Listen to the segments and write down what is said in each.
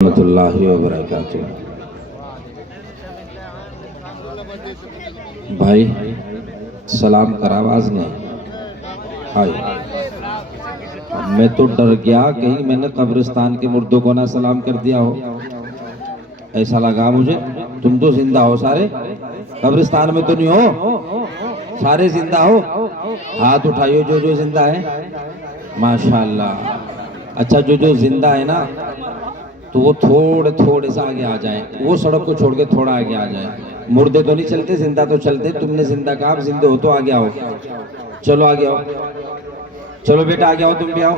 ورحمۃ اللہ وبرکاتہ۔ بھائی سلام کر، آواز نہیں آئی۔ میں تو ڈر گیا کہیں میں نے قبرستان کے مردوں کو نہ سلام کر دیا ہو، ایسا لگا مجھے۔ تم تو زندہ ہو سارے، قبرستان میں تو نہیں ہو، سارے زندہ ہو؟ ہاتھ اٹھائیو جو جو زندہ ہے، ماشاءاللہ۔ اچھا جو زندہ ہے نا تو وہ تھوڑے سے آگے آ جائیں، وہ سڑک کو چھوڑ کے تھوڑا آگے آ جائیں۔ مردے تو نہیں چلتے، زندہ تو چلتے۔ تم نے زندہ کہا، آپ زندے ہو تو آگے آؤ، چلو آگے آؤ، چلو بیٹا آگے آؤ، تم بھی آؤ۔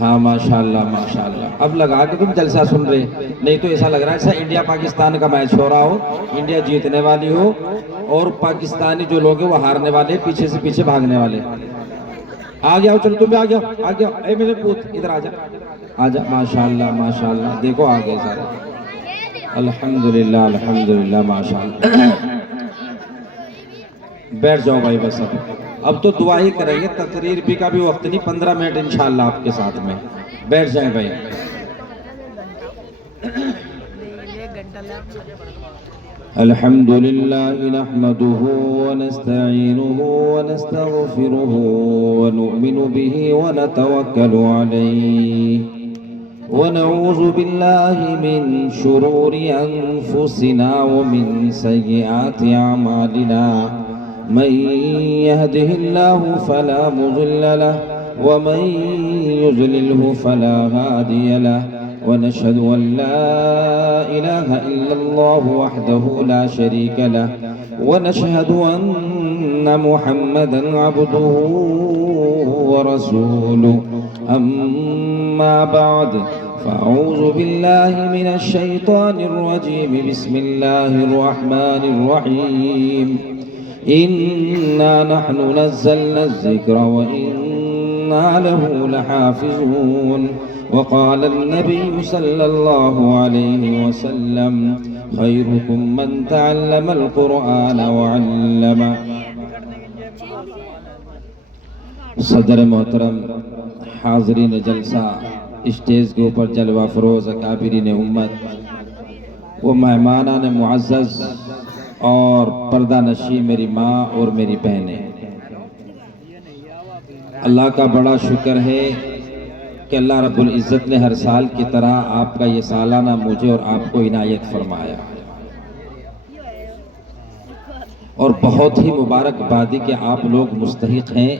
ہاں ماشاءاللہ ماشاءاللہ۔ اب لگا کہ تم جلسہ سن رہے، نہیں تو ایسا لگ رہا ہے ایسا انڈیا پاکستان کا میچ ہو رہا ہو، انڈیا جیتنے والی ہو اور پاکستانی جو لوگ ہیں وہ ہارنے والے، پیچھے سے پیچھے بھاگنے والے۔ آگے آؤ، چلو تم بھی آگے آؤ، آگے آؤ۔ اے میرے پوت ادھر آ جا، آ جا۔ ماشاءاللہ ماشاءاللہ، دیکھو آگے سارے، الحمدللہ الحمدللہ ماشاءاللہ۔ بیٹھ جاؤ بھائی، بس اب تو دعا ہی کریں گے، تقریر بھی کا بھی وقت نہیں، 15 منٹ انشاءاللہ آپ کے ساتھ میں۔ بیٹھ جائیں بھائی۔ الحمدللہ نحمده ونستعینه ونستغفره ونؤمن به ونتوکل علیہ ونعوذ باللہ من شرور انفسنا ومن سیئات اعمالنا، من يهده الله فلا مضل له ومن يضلله فلا هادي له، ونشهد أن لا إله إلا الله وحده لا شريك له، ونشهد أن محمدا عبده ورسوله، أما بعد فأعوذ بالله من الشيطان الرجيم، بسم الله الرحمن الرحيم، إنا نحن نزلنا الذكر وإنا له لحافظون، وقال النبي صلى الله عليه وسلم خيركم من تعلم القرآن وعلمه۔ صدر محترم، حاضرین جلسہ، اسٹیج کے اوپر جلوہ فروز اکابرین امت، وہ مہمانان معزز اور پردہ نشین میری ماں اور میری بہنیں، اللہ کا بڑا شکر ہے کہ اللہ رب العزت نے ہر سال کی طرح آپ کا یہ سالانہ مجھے اور آپ کو عنایت فرمایا، اور بہت ہی مبارکبادی کہ آپ لوگ مستحق ہیں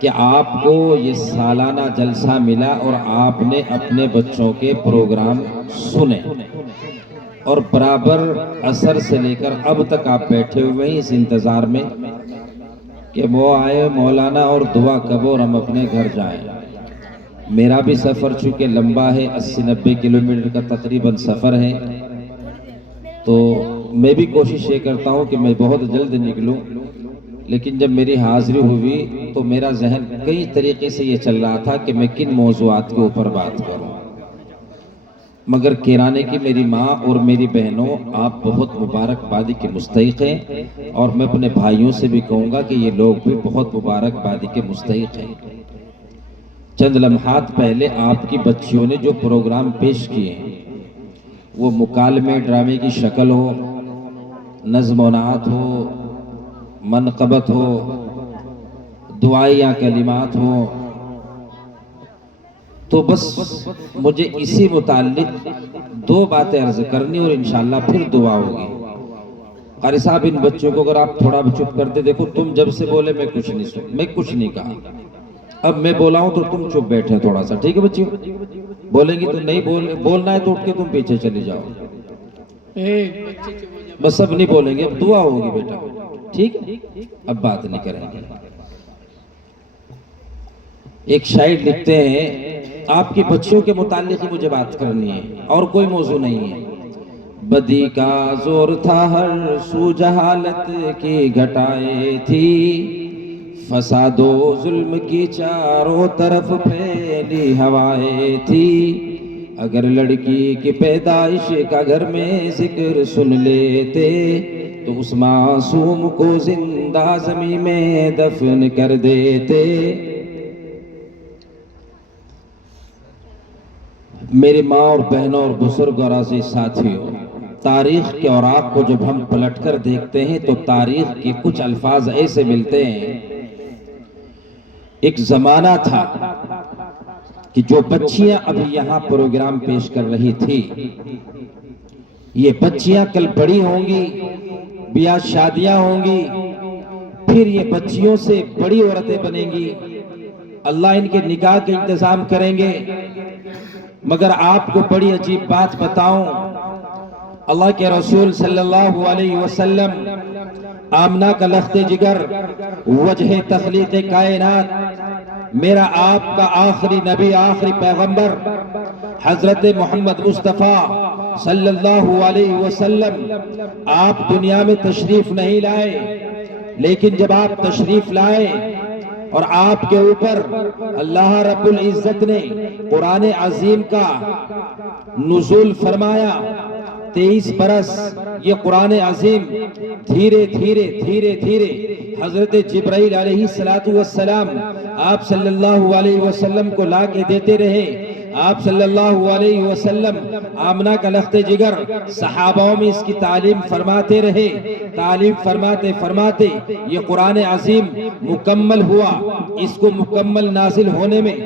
کہ آپ کو یہ سالانہ جلسہ ملا اور آپ نے اپنے بچوں کے پروگرام سنے، اور برابر عصر سے لے کر اب تک آپ بیٹھے ہوئے ہیں اس انتظار میں کہ وہ آئے مولانا اور دعا کب اور ہم اپنے گھر جائیں۔ میرا بھی سفر چونکہ لمبا ہے، 80-90 کلومیٹر کا تقریباً سفر ہے، تو میں بھی کوشش یہ کرتا ہوں کہ میں بہت جلد نکلوں، لیکن جب میری حاضری ہوئی تو میرا ذہن کئی طریقے سے یہ چل رہا تھا کہ میں کن موضوعات کے اوپر بات کروں، مگر کیرانے کی میری ماں اور میری بہنوں، آپ بہت مبارکبادی کے مستحق ہیں، اور میں اپنے بھائیوں سے بھی کہوں گا کہ یہ لوگ بھی بہت مبارکبادی کے مستحق ہیں۔ چند لمحات پہلے آپ کی بچیوں نے جو پروگرام پیش کیے ہیں، وہ مکالمے ڈرامے کی شکل ہو، نظم و نعت ہو، منقبت ہو، دعائیہ کلمات ہو، تو بس مجھے اسی متعلق دو باتیں عرض کرنی اور انشاءاللہ پھر دعا ہوگی۔ قاری صاحب ان بچوں کو اگر آپ تھوڑا بھی چپ کرتے، دیکھو تم جب سے بولے میں کچھ نہیں کہا، اب میں بولا ہوں تو تم چپ بیٹھے تھوڑا سا، ٹھیک ہے بچیوں؟ بولیں گی تو نہیں، بولنا ہے تو اٹھ کے تم پیچھے چلی جاؤ، بس اب نہیں بولیں گے، اب دعا ہوگی بیٹا، ٹھیک ہے؟ اب بات نہیں کریں گے۔ ایک شاعر لکھتے ہیں، آپ کی بچیوں کے متعلق ہی مجھے بات کرنی ہے اور کوئی موضوع نہیں ہے۔ بدی کا زور تھا ہر سو، جہالت کی گھٹائیں تھی، فساد و ظلم کی چاروں طرف پھیلی ہوائیں تھی، اگر لڑکی کی پیدائش کا گھر میں ذکر سن لیتے تو اس معصوم کو زندہ زمین میں دفن کر دیتے۔ میری ماں اور بہنوں اور بزرگ اور عزیز ساتھیوں، تاریخ کے اوراق کو جب ہم پلٹ کر دیکھتے ہیں تو تاریخ کے کچھ الفاظ ایسے ملتے ہیں۔ ایک زمانہ تھا کہ جو بچیاں ابھی یہاں پروگرام پیش کر رہی تھی، یہ بچیاں کل بڑی ہوں گی، بیاہ شادیاں ہوں گی، پھر یہ بچیوں سے بڑی عورتیں بنیں گی، اللہ ان کے نکاح کے انتظام کریں گے۔ مگر آپ کو بڑی عجیب بات بتاؤں، اللہ کے رسول صلی اللہ علیہ وسلم، آمنہ کا لخت جگر، وجہ تخلیق کائنات، میرا آپ کا آخری نبی، آخری پیغمبر حضرت محمد مصطفیٰ صلی اللہ علیہ وسلم، آپ دنیا میں تشریف نہیں لائے، لیکن جب آپ تشریف لائے اور آپ کے اوپر اللہ رب العزت نے قرآن عظیم کا نزول فرمایا، 23 برس یہ قرآن عظیم دھیرے دھیرے حضرت جبرائیل علیہ السلام آپ صلی اللہ علیہ وسلم کو لا کے دیتے رہے۔ آپ صلی اللہ علیہ وسلم آمنہ کا لخت جگر صحابوں میں اس کی تعلیم فرماتے رہے، تعلیم فرماتے یہ قرآن عظیم مکمل ہوا۔ اس کو مکمل نازل ہونے میں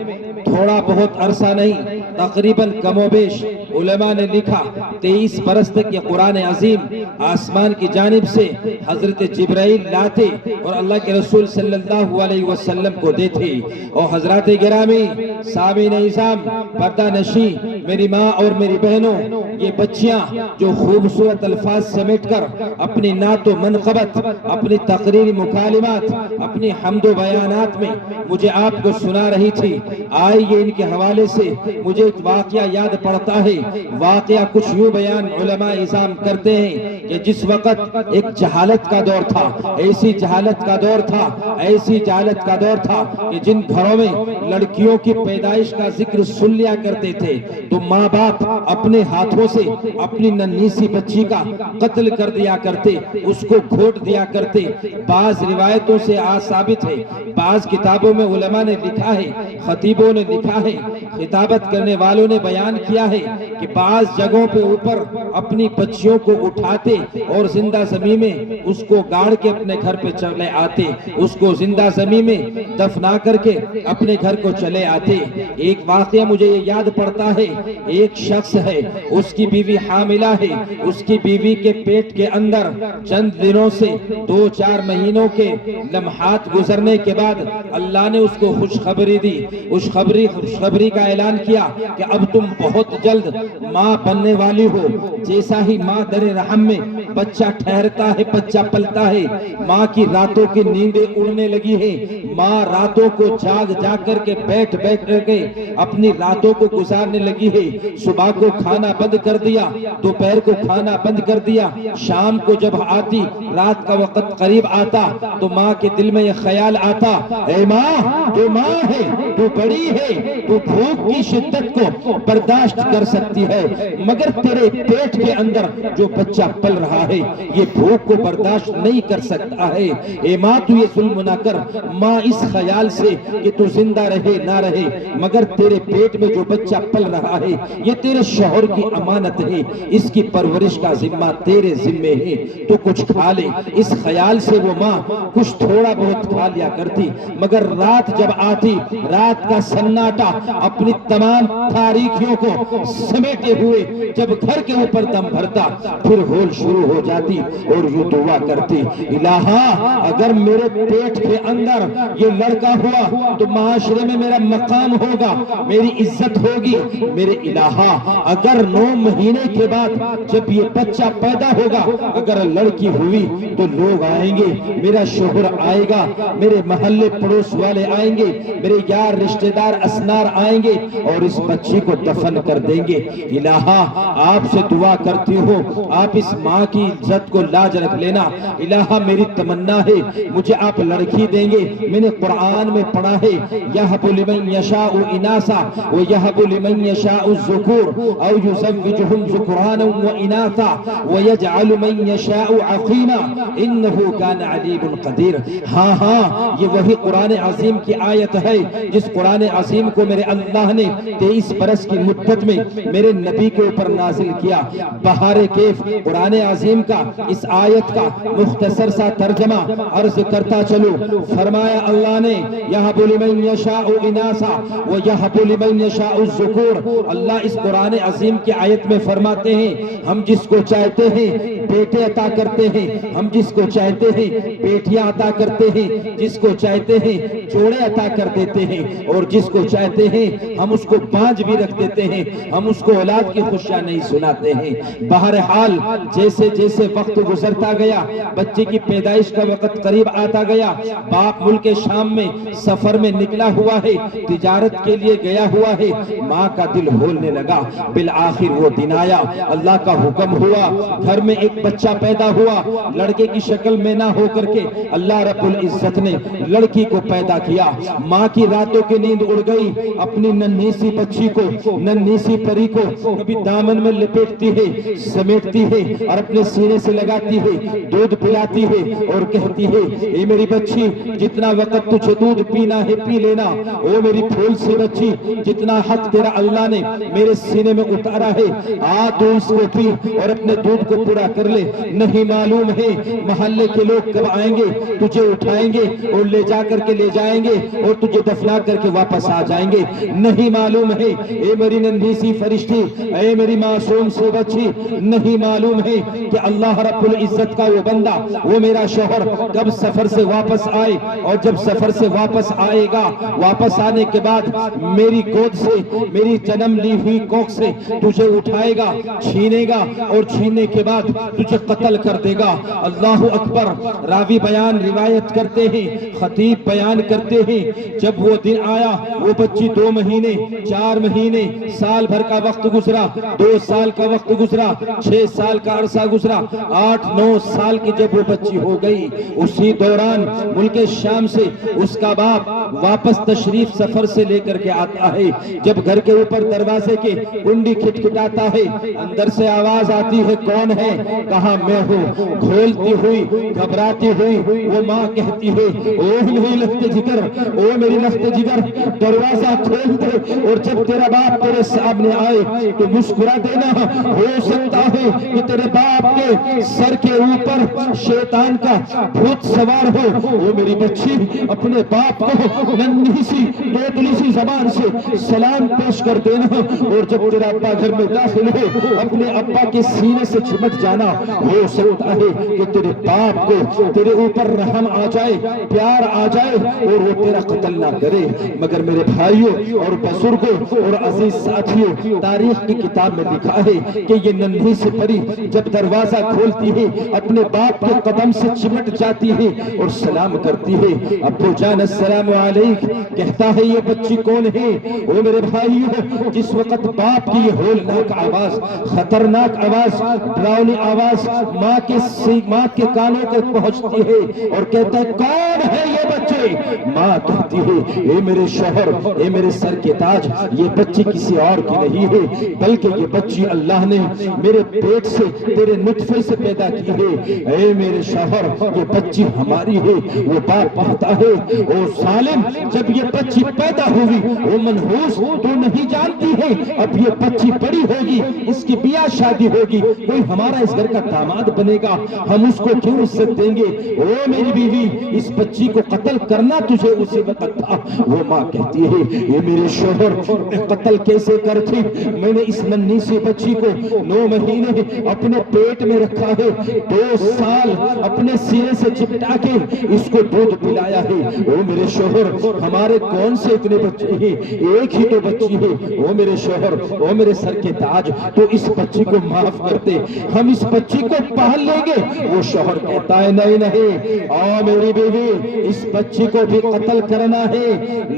تھوڑا بہت عرصہ نہیں، تقریباً کم و بیش علماء نے لکھا 23 برس تک یہ قرآن عظیم آسمان کی جانب سے حضرت جبرائیل لاتے اور اللہ کے رسول صلی اللہ علیہ وسلم کو دیتے۔ اور حضرات گرامی، سامعین اعظام، پردہ نشی، میری ماں اور میری بہنوں، یہ بچیاں جو خوبصورت الفاظ سمیٹ کر اپنی نعت و منقبت، اپنی تقریری مکالمات، اپنی حمد و بیانات میں مجھے آپ کو سنا رہی تھی، آئیے ان کے حوالے سے مجھے ایک واقعہ یاد پڑتا ہے۔ واقعہ کچھ یوں بیان علماء اعظام کرتے ہیں کہ جس وقت ایک جہالت کا دور تھا، ایسی جہالت کا دور تھا، ایسی جہالت کا دور تھا کہ جن گھروں میں لڑکیوں کی پیدائش کا ذکر سن لیا کرتے تھے تو ماں باپ اپنے ہاتھوں سے اپنی ننھی سی بچی کا قتل کر دیا کرتے، اس کو گھونٹ دیا کرتے۔ بعض روایتوں سے ثابت ہے، بعض کتابوں میں علماء نے لکھا ہے، خطیبوں نے لکھا ہے، خطابت کرنے والوں نے بیان کیا ہے کہ بعض جگہوں پہ اوپر اپنی بچیوں کو اٹھاتے اور زندہ زمین میں اس کو گاڑ کے اپنے گھر پہ چلے آتے، اس کو زندہ زمین میں دفنا کر کے اپنے گھر کو چلے آتے۔ ایک واقعہ مجھے یہ یاد پڑتا ہے، ایک شخص ہے، اس کی بیوی حاملہ ہے، اس کی بیوی کے پیٹ کے اندر چند دنوں سے 2-4 مہینوں کے لمحات گزرنے کے بعد اللہ نے اس کو خوشخبری دی، خوشخبری کا اعلان کیا کہ اب تم بہت جلد ماں بننے والی ہو۔ جیسا ہی ماں در رحم میں بچہ ٹھہرتا ہے، بچہ پلتا ہے، ماں کی راتوں کی نیندیں اڑنے لگی ہے، ماں راتوں کو جاگ کر کے بیٹھ کر کے اپنی راتوں کو گزارنے لگی ہے۔ صبح کو کھانا بند کر دیا، دوپہر کو کھانا بند کر دیا، شام کو جب آتی، رات کا وقت قریب آتا تو ماں کے دل میں یہ خیال آتا، اے ماں، تو ماں ہے، تو بڑی ہے، تو بھوک کی شدت کو برداشت کر سکتی ہے، مگر تیرے پیٹ کے اندر جو بچہ پل رہا ہے یہ بھوک کو برداشت نہیں کر سکتا ہے۔ اے ماں، تو یہ ظلم نہ کر۔ ماں اس خیال سے کہ تو زندہ رہے نہ رہے، مگر تیرے پیٹ میں جو بچہ پل رہا ہے یہ تیرے شوہر کی امانت ہے، اس کی پرورش کا ذمہ تیرے ذمے ہے، تو کچھ کھا لے۔ اس خیال سے وہ ماں کچھ تھوڑا بہت کھا لیا کرتی، مگر رات جب آتی، رات کا سناٹا اپنی تمام تاریکیوں کو سمیٹے ہوئے جب گھر کے اوپر دم بھرتا، پھر ہول شروع ہو جاتی اور یوں دعا کرتی، الہا اگر میرے پیٹ کے اندر یہ لڑکا ہوا تو معاشرے میں میرا مقام ہوگا، میری عزت ہوگی، میرے الہا اگر 9 مہینے کے بعد جب یہ بچہ پیدا ہوگا اگر لڑکی ہوئی تو لوگ آئیں گے، میرا شوہر آئے گا، میرے محلے پڑوس والے آئیں گے، میرے یار رشتہ دار اسنار آئیں گے اور اس بچی کو دفن کر دیں گے۔ الہا آپ سے دعا کرتی ہوں، آپ اس ماں کی عزت کو لاج رکھ لینا. الہ میری تمنا ہے مجھے آپ لڑکی دیں گے. میں نے قرآن میں پڑھا ہے یہب لمن یشاء اناسا ویہب لمن یشاء الذکور او یزوجہم ذکرانا واناثا ویجعل من یشاء عقیما انہ کان علیم قدیر. ہاں ہاں یہ وہی قرآن عظیم کی آیت ہے جس قرآن عظیم کو میرے اللہ نے 23 برس کی مدت میں میرے نبی کے اوپر نازل کیا. بہار کیف قرآن عظیم کا اس آیت کا مختصر سا ترجمہ عرض کرتا چلو. فرمایا اللہ نے یہب لمن یشاء اناسا ویہب لمن یشاء الذکور. اللہ اس قرآن عظیم کی آیت میں فرماتے ہیں ہم جس کو چاہتے ہیں بیٹے عطا کرتے ہیں, ہم جس کو چاہتے ہیں بیٹیاں عطا کرتے ہیں, جس کو چاہتے ہیں جوڑے عطا کر دیتے ہیں, اور جس کو چاہتے ہیں ہم اس کو بانجھ بھی رکھ دیتے ہیں, ہم اس کو اولاد کی خوشیاں نہیں سناتے ہیں. بہرحال جیسے جیسے وقت گزرتا گیا, بچے کی پیدائش کا وقت قریب آتا گیا, باپ ملک شام میں سفر میں نکلا ہوا ہے, تجارت کے لیے گیا ہوا ہے, ماں کا دل ہولنے لگا. بالآخر وہ دن آیا, اللہ کا حکم ہوا, گھر میں ایک بچہ پیدا ہوا. لڑکے کی شکل میں نہ ہو کر کے اللہ رب العزت نے لڑکی کو پیدا کیا. ماں کی راتوں کی نیند اڑ گئی. اپنی ننھی سی بچی کو, ننھی سی پری کو کبھی دامن میں لپیٹتی ہے, سمیٹتی ہے اور اپنے سینے سے لگاتی ہے, دودھ پلاتی ہے اور کہتی ہے اے میری بچی جتنا وقت تجھے دودھ پینا ہے پی لینا. او میری پھول سی بچی جتنا حق تیرا اللہ نے میرے سینے میں اتارا ہے آ تو اس کو پی اور اپنے دودھ کو پورا کر لے. نہیں معلوم ہے محلے کے لوگ کب آئیں گے, تجھے اٹھائیں گے اور لے جا کر کے لے جائیں گے اور تجھے دفنا کر کے واپس آ جائیں گے. نہیں معلوم ہے اے میری ننھی سی فرشتی, اے میری معصوم سی بچی, نہیں معلوم ہے کہ اللہ رب العزت کا وہ بندہ, وہ میرا شوہر کب سفر سے واپس آئے, اور جب سفر سے واپس آئے گا واپس آنے کے بعد میری گود سے, میری جنم لی ہوئی کوکھ سے تجھے اٹھائے گا, چھینے گا اور چھیننے کے بعد تجھے قتل کر دے گا. اللہ اکبر. راوی بیان روایت کرتے ہیں, خطیب بیان کرتے ہیں جب وہ دن آیا وہ بچی 2 مہینے 4 مہینے سال بھر کا وقت گزرا, 2 سال کا وقت گزرا, 6 سال کا عرصہ گزرا, 8-9 سال کی جب وہ بچی ہو گئی, اسی دوران ملک شام سے اس کا باپ واپس تشریف سفر سے لے کر کے آتا ہے. جب گھر کے اوپر دروازے کے کنڈی کھٹکھٹاتا ہے, اندر سے آواز آتی ہے کون ہے, کہا میں ہوں. کھولتی ہوئی گھبراتی ہوئی وہ ماں کہتی ہے او میری لخت جگر, او میری لخت جگر دروازہ کھول دے اور جب تیرا باپ تیرے سامنے آئے تو مسکرا دینا, ہو سکتا ہے کہ تیرے باپ کے سر کے اوپر شیطان کا بھوت سوار ہو. او میری بچی اپنے باپ کو ننھی سی توتلی سی زبان سے سلام پیش کر دینا, اور جب تیرا ابا گھر میں داخل ہو اپنے ابا کے سینے سے چمٹ جانا. ہو سکتا ہے کہ تیرے باپ کو تیرے اوپر رحم آ جائے, پیار آ جائے اور وہ تیرا قتل نہ کرے. مگر میرے بھائیوں اور بزرگوں اور عزیز ساتھیوں, تاریخ کی کتاب میں لکھا ہے کہ یہ ننھی سی پری جب دروازہ کھولتی ہے اپنے باپ کے قدم سے چمٹ جاتی ہے اور سلام کرتی ہے, ابو جان السلام علیک. کہتا ہے یہ بچی کون ہے. او میرے بھائیوں, جس وقت باپ کی یہ ہولناک آواز, خطرناک آواز, ڈراؤنی آواز ماں کے کانوں تک پہنچتی ہے اور کہتا ہے کون ہے یہ بچے. ماں کہتی ہے اے میرے شوہر, اے میرے سر کے تاج, یہ بچی کسی اور کی نہیں ہے بلکہ یہ بچی اللہ نے میرے پیٹ سے تیرے نطفے سے پیدا کی ہے. اے میرے شوہر یہ بچی ہماری ہے. وہ باپ کہتا ہے او ظالم, جب یہ بچی پیدا ہوئی وہ منحوس تو نہیں جانتی ہے, اب یہ بچی بڑی ہوگی, اس کی بیاہ شادی ہوگی, کوئی ہمارا اس گھر کا داماد بنے گا, ہم اس کو کیوں عزت دیں گے. او میری بیوی اس بچی کو قتل کرنا تجھے اسی وقت تھا. وہ ماں کہتی ہے یہ میرے شوہر میں قتل کیسے کرتی, میں نے اس ننھی سی بچی کو 9 مہینے اپنے پیٹ میں رکھا ہے, 2 سال اپنے سینے سے چپٹا کے اس کو دودھ پلایا ہے. او میرے شوہر ہمارے کون سے اتنے بچے ہیں, ایک ہی تو بچی ہے. او میرے شوہر, او میرے سر کے تاج, تو اس بچی کو معاف کرتے, ہم اس بچی کو پال لیں گے. وہ شوہر کہتا ہے نہیں نہیں, او میری بیوی اس بچی کو بھی قتل کرنا ہے,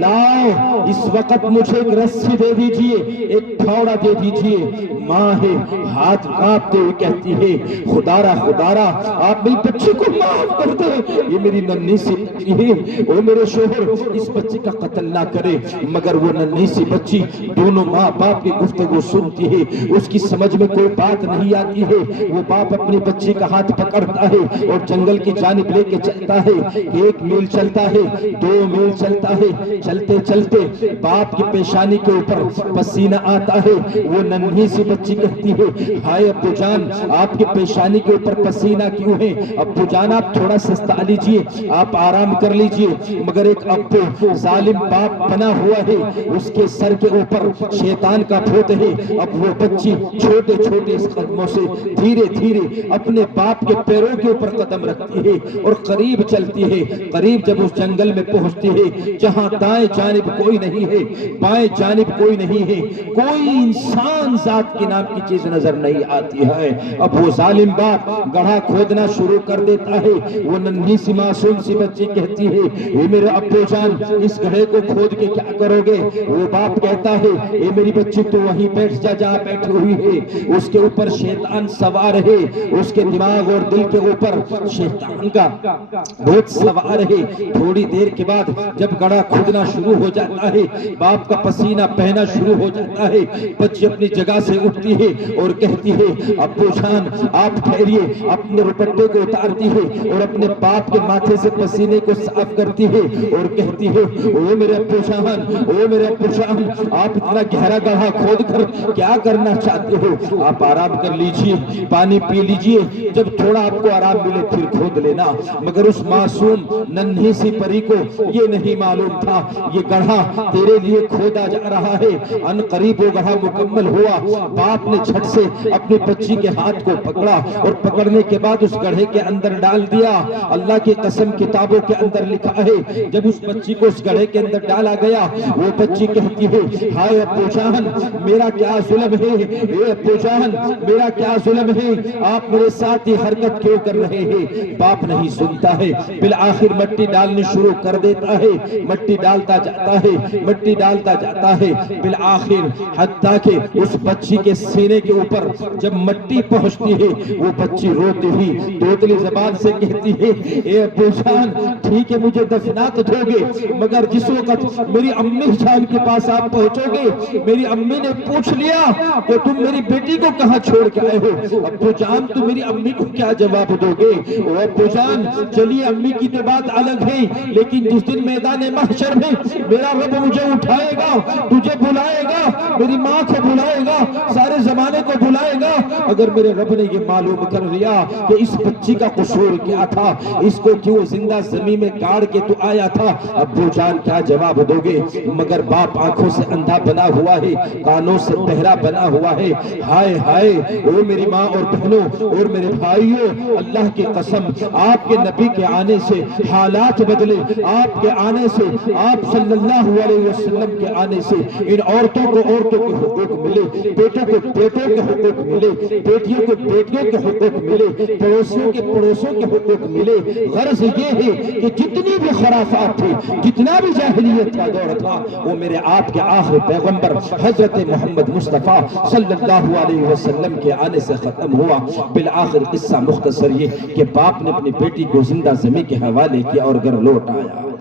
لاؤ اس وقت مجھے ایک رسی دے دیجئے, ایک پھاوڑا دے دیجئے۔ ماں ہے ہاتھ کانپتے ہوئے کہتی ہے خدارا خدارا آپ میری بچی کو معاف کر دے، یہ میری ننھی سی بچی ہے، وہ میرے شوہر اس بچی کا قتل نہ کرے۔ مگر وہ ننھی سی بچی دونوں ماں باپ کی گفتگو سنتی ہے، اس کی سمجھ میں کوئی بات نہیں آتی ہے۔ وہ باپ اپنی بچی کا ہاتھ پکڑتا ہے اور جنگل کی جانب لے کے چلتا ہے۔ 1 میل چلتا ہے، 2 میل چلتا ہے، چلتے چلتے باپ کی پیشانی کے اوپر پسینہ آتا ہے۔ وہ ننھی سی بچی کہتی ہے ہائے ابو جان آپ کی پیشانی کے اوپر پسینہ کیوں ہے؟ ابو جان آپ تھوڑا سستا لیجئے، آپ آرام کر لیجئے۔ مگر ایک ابو ظالم باپ بنا ہوا ہے، اس کے سر کے اوپر شیطان کا بھوت ہے۔ اب وہ بچی چھوٹے چھوٹے قدموں سے دھیرے دھیرے اپنے باپ کے پیروں کے اوپر قدم رکھتی ہے اور قریب چلتی ہے۔ قریب جب اس جنگل میں پہنچتی ہے جہاں دائیں جانب کوئی نہیں ہے، بائیں جانب کوئی نہیں ہے، کوئی انسان ذات کے نام کی چیز نظر نہیں آتی ہے۔ اب وہ ظالم باپ گڑھا کھودنا شروع کر دیتا ہے۔ وہ ننھی سی معصوم سی بچی کہتی ہے اے میرے ابو جان اس گڑھے کو کھود کے کیا کرو گے؟ وہ باپ کہتا ہے اے میری بچی تو وہیں بیٹھ جا جہاں بیٹھی ہوئی ہے۔ اس کے اوپر شیطان سوار ہے، اس کے دماغ اور دل کے اوپر شیطان کا بہت سوار ہے۔ تھوڑی دیر کے بعد جب گڑھا کھودنا شروع ہو جاتا ہے، باپ کا پسینہ بہنا شروع ہو جاتا ہے، بچی اپنی جگہ سے اٹھتی ہے اور کہتی ہے ابو جان آپ ٹھہریے۔ اپنے دوپٹے کو اتارتی ہے اور اپنے باپ کے ماتھے سے پسینے کو صاف کرتی ہے اور کہتی ہے او میرے ابو جان، او میرے ابو جان آپ اتنا گہرا گڑھا کھود کر کیا کرنا چاہتے ہو؟ آپ آرام کر لیجئے، پانی پی لیجئے، جب تھوڑا آپ کو آرام ملے پھر کھود لینا۔ مگر اس معصوم ننھی سی پری کو یہ نہیں معلوم تھا یہ گڑھا تیرے لیے کھودا جا رہا ہے۔ ان قریب وہ گڑھا مکمل ہوا، باپ نے جھٹ سے اپنی بچی کے ہاتھ کو پکڑا اور پکڑنے کے بعد اس گڑھے کے اندر ڈال دیا۔ اللہ کی قسم کتابوں کے اندر لکھا ہے جب اس بچی کو اس گڑھے کے اندر ڈالا گیا وہ بچی کہتی ہے ہائے ابو جان میرا کیا ظلم ہے، اے ابو جان میرا کیا ظلم ہے، آپ میرے ساتھ یہ حرکت کیوں کر رہے ہیں؟ باپ نہیں سنتا ہے، بالآخر مٹی ڈالنی شروع کر دیتا ہے، مٹی ڈالتا جاتا ہے، مٹی ڈالتا جاتا ہے، بالآخر حتیٰ کہ اس بچی کے سینے کے اوپر جب مٹی پہنچتی ہے وہ بچی روتی ہوئی توتلی زبان سے کہتی ہے اے ابو جان ٹھیک ہے مجھے دفنا تو دو گے، مگر جس وقت میری امی جان کے پاس آپ پہنچو گے میری امی نے پوچھ لیا کہ تم میری بیٹی کو کہاں چھوڑ کے آئے ہو، ابو جان تم میری امی کو کیا جواب دو گے؟ او ابو جان چلیے امی کی تو بات الگ ہے، لیکن جس دن میدان محشر میں میرا رب مجھے اٹھائے گا، تجھے بلائے گا، میری ماں کو بلائے گا، سارے زمانے کو بلائے گا، اگر میرے رب نے یہ معلوم کر لیا کہ اس بچی کا قصور کیا تھا، اس کو کیوں زندہ زمین میں گاڑ کے تو آیا تھا، ابو جان کیا جواب دو گے؟ مگر باپ آنکھوں سے اندھا بنا ہوا ہے، کانوں سے بہرا بنا ہوا ہے۔ ہائے ہائے او میری ماں اور بہنوں اور میرے بھائیوں، اللہ کی قسم آپ کے نبی کے آنے سے حالات بدلے، آپ کے آنے سے، آپ صلی اللہ علیہ وسلم کے آنے سے ان عورتوں کو عورتوں کے حقوق ملے، بیٹوں کو بیٹوں کے حقوق ملے، بیٹیوں کو بیٹیوں کے حقوق ملے، پڑوسیوں کے پڑوسوں کے حقوق ملے۔ غرض یہ ہے کہ جتنی بھی خرافات تھی، جتنا بھی جاہلیت کا دور تھا، وہ میرے آپ کے آخر پیغمبر حضرت محمد مصطفیٰ صلی اللہ علیہ وسلم کے آنے سے ختم ہوا۔ بالآخر قصہ مختصر یہ کہ باپ نے اپنی بیٹی کو زندہ زمین کے حوالے کیا اور گھر لوٹ آیا۔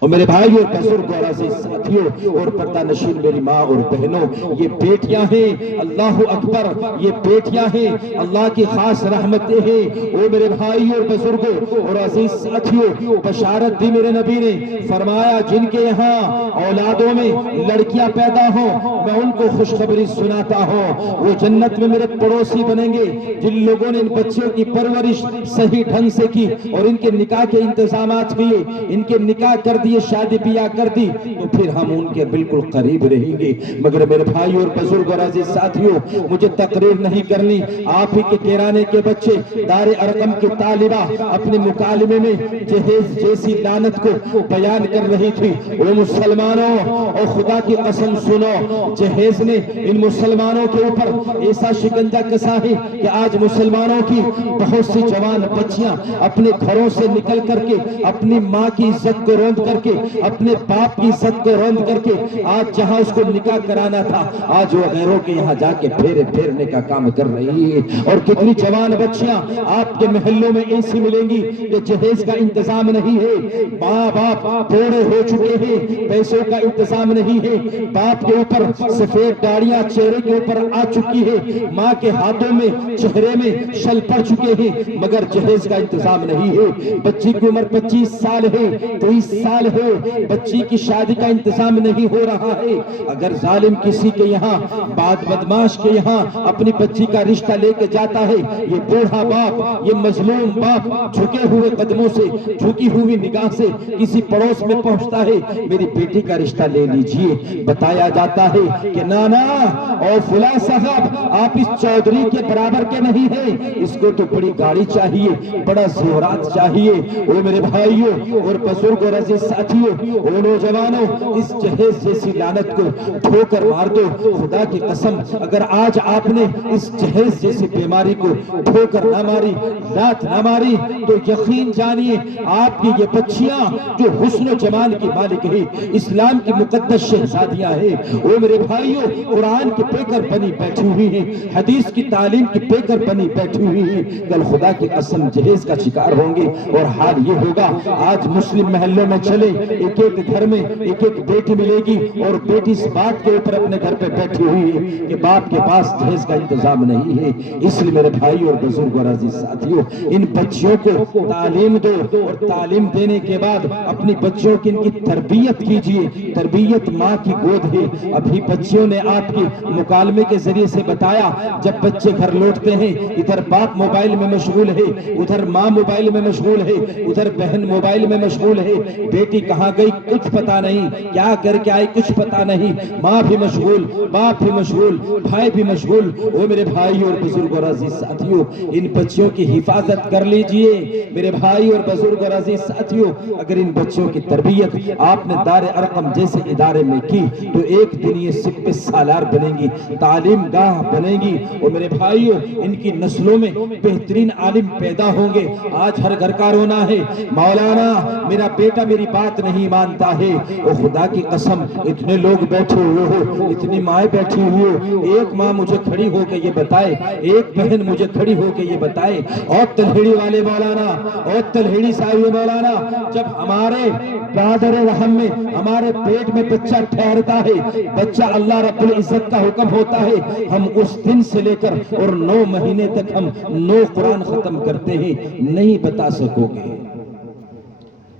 اور میرے بھائیوں بزرگوں اور عزیز ساتھیوں اور پردہ نشین میری ماں اور بہنوں، یہ بیٹیاں ہیں، اللہ اکبر، یہ بیٹیاں ہیں، اللہ کی خاص رحمتیں ہیں۔ اور میرے بھائیوں اور بزرگوں اور عزیز ساتھیوں، بشارت دی میرے نبی نے، فرمایا جن کے یہاں اولادوں میں لڑکیاں پیدا ہوں میں ان کو خوشخبری سناتا ہوں، وہ جنت میں میرے پڑوسی بنیں گے۔ جن لوگوں نے ان بچوں کی پرورش صحیح ڈھنگ سے کی اور ان کے نکاح کے انتظامات کیے، ان کے نکاح کر دیے، شادی بیاہ کر دی، تو پھر ہم ان کے بالکل قریب رہیں گے۔ مگر میرے بھائی اور بزرگ اور عزیز ساتھیوں، مجھے تقریر نہیں کرنی، آپ ہی کے کیرانے کے بچے دار ارقم کی طالبہ اپنے مکالمے میں جہیز جیسی لعنت کو بیان کر رہی تھی۔ وہ مسلمانوں اور خدا کی قسم سنو، جہیز نے ان مسلمانوں کے اوپر ایسا شکنجہ کسا ہے کہ آج مسلمانوں کی بہت سی جوان بچیاں اپنے گھروں سے نکل کر کے اپنی ماں کی عزت کو روند کر کے اپنے باپ کی عزت کو روند کر کے آج جہاں اس کو نکاح کرانا تھا آج وہ غیروں کے یہاں جا کے پھیرنے کا کام کر رہی ہے. اور کتنی جوان بچیاں آپ کے محلوں میں ایسی ملیں گی کہ جہیز کا انتظام نہیں ہے, ماں باپ بوڑھے ہو چکے ہیں, پیسوں کا انتظام نہیں ہے, باپ کے اوپر سفید داڑیاں چہرے کے اوپر آ چکی ہے, ماں کے ہاتھوں میں چہرے میں شل پڑ چکے ہیں, مگر جہیز کا انتظام نہیں ہے. بچی کی عمر 25 سال ہے, 23 سال ہے, بچی کی شادی کا انتظام نہیں ہو رہا ہے. اگر ظالم کسی کے یہاں بدماش کے یہاں اپنی بچی کا رشتہ لے کے جاتا ہے, یہ بوڑھا باپ, یہ مظلوم باپ جھکے ہوئے قدموں سے, جھکی ہوئی نگاہ سے کسی پڑوس میں پہنچتا ہے, میری بیٹی کا رشتہ لے لیجئے. بتایا جاتا ہے کہ نانا اور فلاں صاحب آپ اس چودھری کے برابر کے نہیں ہیں, اس کو تو بڑی گاڑی چاہیے, بڑا زیورات چاہیے. او میرے بھائیوں اور بزرگ اور عزیز ساتھیوں, او نوجوانوں, اس جہیز جیسی لعنت کو ٹھوکر مار دو. خدا کی قسم اگر آج آپ نے اس جہیز جیسی بیماری کو ٹھوکر نہ ماری, لات نہ ماری, تو یقین جانیے آپ کی یہ بچیاں جو حسن و جمال کی مالک ہے, اسلام کی مقدس شہزادیاں ہیں, او میرے بھائیوں قرآن کے پیکر بنی بیٹھی ہوئی ہیں, حدیث کی تعلیم کی پیکر بنی بیٹھی ہوئی ہیں, کل خدا کی قسم جہیز کا شکار ہوں گے. اور حال یہ ہوگا آج مسلم محلوں میں چلے, ایک ایک گھر میں ایک ایک بیٹی ملے گی, اور بیٹی اس بات کے اوپر اپنے گھر پہ بیٹھی ہوئی ہے کہ باپ کے پاس جہیز کا انتظام نہیں ہے. اس لیے میرے بھائی اور بزرگ اور عزیز ساتھیوں, ان بچیوں کو تعلیم دو, اور تعلیم دینے کے بعد اپنی بچیوں کی ان کی تربیت کیجئے. تربیت ماں کی گود ہے. ابھی بچیوں نے آپ کی مکالمے کے ذریعے سے بتایا, جب بچے گھر لوٹتے ہیں ادھر باپ موبائل میں مشغول ہے, ادھر ماں موبائل میں مشغول ہے, ادھر بہن موبائل میں مشغول ہے, بیٹی کہاں گئی کچھ پتا نہیں, کیا کر کے آئی کچھ پتا نہیں, ماں بھی مشغول, باپ بھی مشغول, بھائی بھی مشغول. وہ میرے بھائی اور بزرگ اور عزیز ساتھیوں, ان بچیوں کی حفاظت کر لیجئے. میرے بھائی اور بزرگ اور عزیز ساتھیوں, اگر ان بچوں کی تربیت آپ نے دار ارقم جیسے ادارے میں کی تو ایک دن یہ سپہ سالار بنیں گی, تعلیم گاہ بنیں گی. اور میرے بھائیوں ان کی نسلوں میں بہترین عالم پیدا ہوں گے. آج ہر گھر کا رونا ہے, مولانا میرا بیٹا میری بات نہیں مانتا ہے. اور خدا کی قسم اتنے لوگ بیٹھے ہوئے ہو, اتنی مائیں بیٹھی ہوئی ہو, ایک ماں مجھے کھڑی ہو کے یہ بتائے, ایک بہن مجھے کھڑی ہو کے یہ بتائے, اور تلہیڑی والے مولانا, اور تلہیڑی صاحب مولانا, جب ہمارے برادر رحم میں ہمارے پیٹ میں بچہ ٹھہرتا ہے, بچہ اللہ رب العزت کا حکم ہوتا ہے, ہم اس دن سے لے کر اور 9 مہینے تک ہم 9 قرآن ختم کرتے ہیں. نہیں بتا سکو گے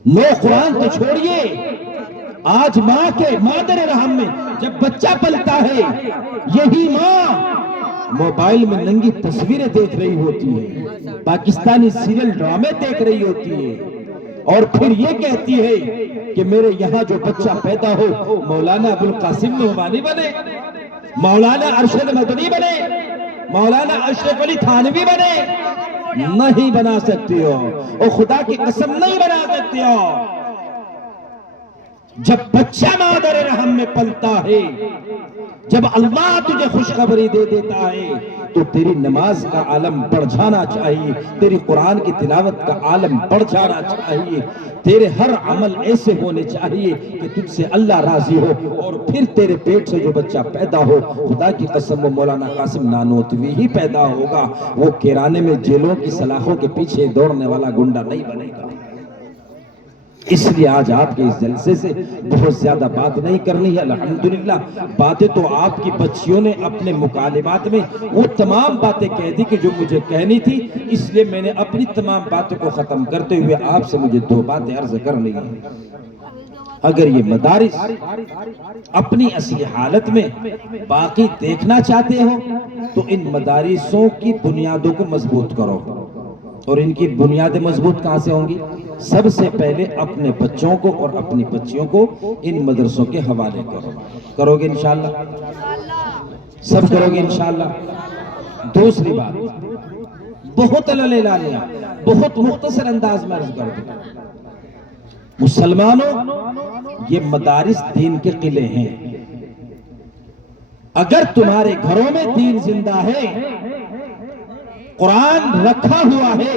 9 قرآن تو چھوڑیے, آج ماں کے مادر رحم میں جب بچہ پلتا ہے, یہی ماں موبائل میں ننگی تصویریں دیکھ رہی ہوتی ہے, پاکستانی سیریل ڈرامے دیکھ رہی ہوتی ہے, اور پھر یہ کہتی ہے کہ میرے یہاں جو بچہ پیدا ہو مولانا ابوالقاسم نعمانی بنے, مولانا ارشد مدنی بنے, مولانا اشرف علی تھانوی بنے. نہیں بنا سکتی ہو, اور خدا کی قسم نہیں بنا سکتی ہو. جب بچہ مادر رحم میں پلتا ہے, جب اللہ تجھے خوشخبری دے دیتا ہے, تو تیری نماز کا عالم بڑھ جانا چاہیے, تیری قرآن کی تلاوت کا عالم بڑھ جانا چاہیے, تیرے ہر عمل ایسے ہونے چاہیے کہ تجھ سے اللہ راضی ہو. اور پھر تیرے پیٹ سے جو بچہ پیدا ہو, خدا کی قسم وہ مولانا قاسم نانوتوی ہی پیدا ہوگا, وہ کیرانے میں جیلوں کی سلاخوں کے پیچھے دوڑنے والا گنڈا نہیں بنے گا. اس لیے آج آپ کے اس جلسے سے بہت زیادہ بات نہیں کرنی ہے. الحمدللہ باتیں تو آپ کی بچیوں نے اپنے مکالمات میں وہ تمام باتیں کہہ دی کہ جو مجھے کہنی تھی, اس لیے میں نے اپنی تمام باتوں کو ختم کرتے ہوئے آپ سے مجھے 2 باتیں عرض کرنی ہیں. اگر یہ مدارس اپنی اصلی حالت میں باقی دیکھنا چاہتے ہو تو ان مدارسوں کی بنیادوں کو مضبوط کرو. اور ان کی بنیادیں مضبوط کہاں سے ہوں گی؟ سب سے پہلے اپنے بچوں کو اور اپنی بچیوں کو ان مدرسوں کے حوالے کرو گے انشاءاللہ, سب کرو گے انشاءاللہ. دوسری بات بہت اعلانیہ, بہت مختصر انداز میں عرض کر دوں, مسلمانوں یہ مدارس دین کے قلعے ہیں. اگر تمہارے گھروں میں دین زندہ ہے, قرآن رکھا ہوا ہے,